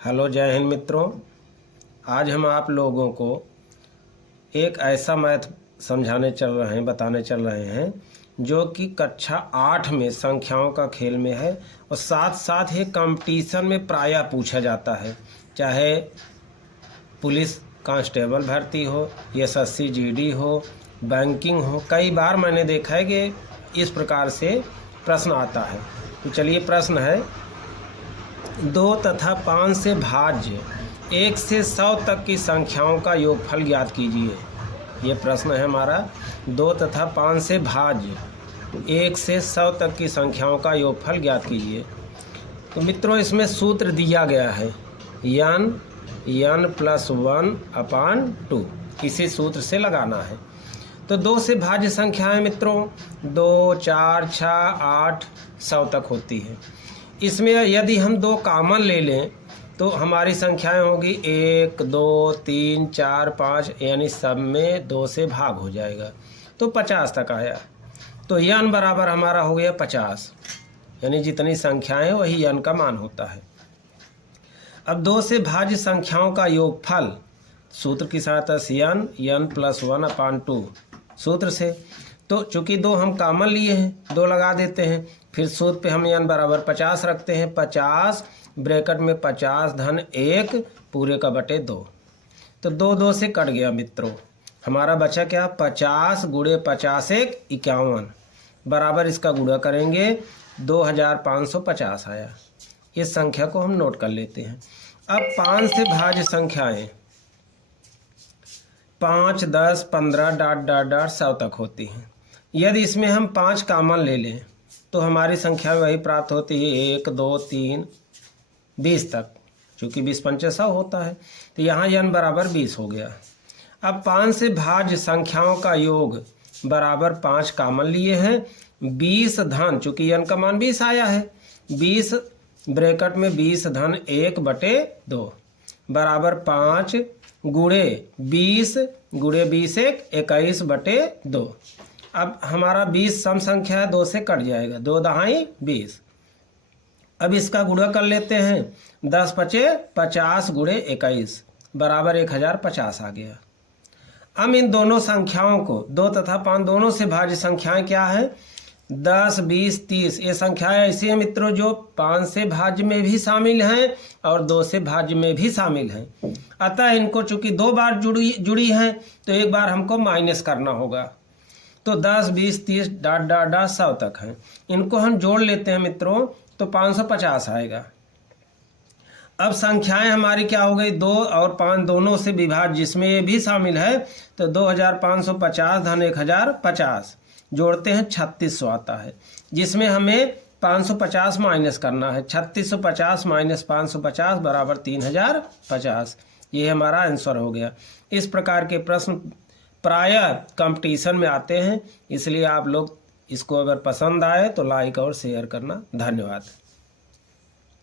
Hello, जय हिंद मित्रों। आज हम आप लोगों को एक ऐसा मैथ बताने चल रहे हैं जो कि कक्षा 8 में संख्याओं का खेल में है और साथ साथ ही कंपटीशन में प्रायः पूछा जाता है। चाहे पुलिस कांस्टेबल भर्ती हो, एसएससी जीडी हो, बैंकिंग हो, कई बार मैंने देखा है कि इस प्रकार से प्रश्न आता है। तो चलिए, प्रश्न है 2 तथा 5 से भाज्य 1 से 100 तक की संख्याओं का योगफल ज्ञात कीजिए। ये प्रश्न है हमारा। 2 तथा 5 से भाज्य 1 से 100 तक की संख्याओं का योगफल ज्ञात कीजिए। तो मित्रों, इसमें सूत्र दिया गया है n + 1/2। इसी सूत्र से लगाना है। तो 2 से भाज्य संख्याएं मित्रों 2, 4, 6, 8, 100 तक होती है। इसमें यदि हम 2 कॉमन ले लें तो हमारी संख्याएं होगी 1, 2, 3, 4, 5, यानी सब में 2 से भाग हो जाएगा तो 50 तक आया। तो n बराबर हमारा हो गया 50, यानी जितनी संख्याएं वही n का मान होता है। अब 2 से भाज्य संख्याओं का योगफल सूत्र की सहायता से n + 1/2 सूत्र से। तो चूंकि 2 हम कॉमन लिए हैं, 2 लगा देते हैं। फिर सूत्र पे हम n बराबर 50 रखते हैं। 50 ब्रैकेट में 50 धन 1 पूरे का बटे 2। तो 2 2 से कट गया मित्रों। हमारा बचा क्या? 50 गुणे 50 1 51 बराबर इसका गुणा करेंगे 2550 आया। इस संख्या को हम नोट कर लेते हैं। अब 5 से भाज्य संख्याएं 5, 10, 15 ... 100 तक होती हैं। यदि इसमें हम 5 कॉमन ले लें तो हमारी संख्या वही प्राप्त होती है 1, 2, 3, 20 तक। चूँकि 20 × 5 = 100 होता है तो यहाँ n बराबर 20 हो गया। अब 5 से भाज्य संख्याओं का योग बराबर 5 कॉमन लिए हैं। 20 धन, चूँकि n का मान 20 आया है, 20 ब्रैकेट में 20 धन 1/2 बराबर 5 गुणे 20 गुणे 20 1 21/2। अब हमारा 20 सम संख्या है, 2 से कट जाएगा, 2 दहाई 20। अब इसका गुणा कर लेते हैं। 10 × 5 = 50 गुणे 21 बराबर 1050 आ गया। अब इन दोनों संख्याओं को 2 तथा 5 दोनों से भाज्य संख्याएं क्या है? 10, 20, 30। ये संख्याएं ऐसी हैं मित्रों जो 5 से भाज्य में भी शामिल हैं और 2 से भाज्य में भी शामिल हैं। अतः इनको चूंकि 2 बार जुड़ी हैं तो एक बार हमको माइनस करना होगा। तो 10, 20, 30 ... 100 तक हैं। इनको हम जोड़ लेते हैं मित्रों तो 550 आएगा। अब संख्याएं हमारी क्या हो गई? 2 और 5 दोनों से विभाज्य, जिसमें ये भी शामिल है। तो 2550 धन 1050 जोड़ते हैं 3600 आता है, जिसमें हमें 550 माइनस करना है। 3650 - 550 बराबर 3050। ये हमारा आंसर हो गया। इस प्रकार के प्रश्न प्रायः कंपटीशन में आते हैं, इसलिए आप लोग इसको अगर पसंद आए तो लाइक और शेयर करना। धन्यवाद।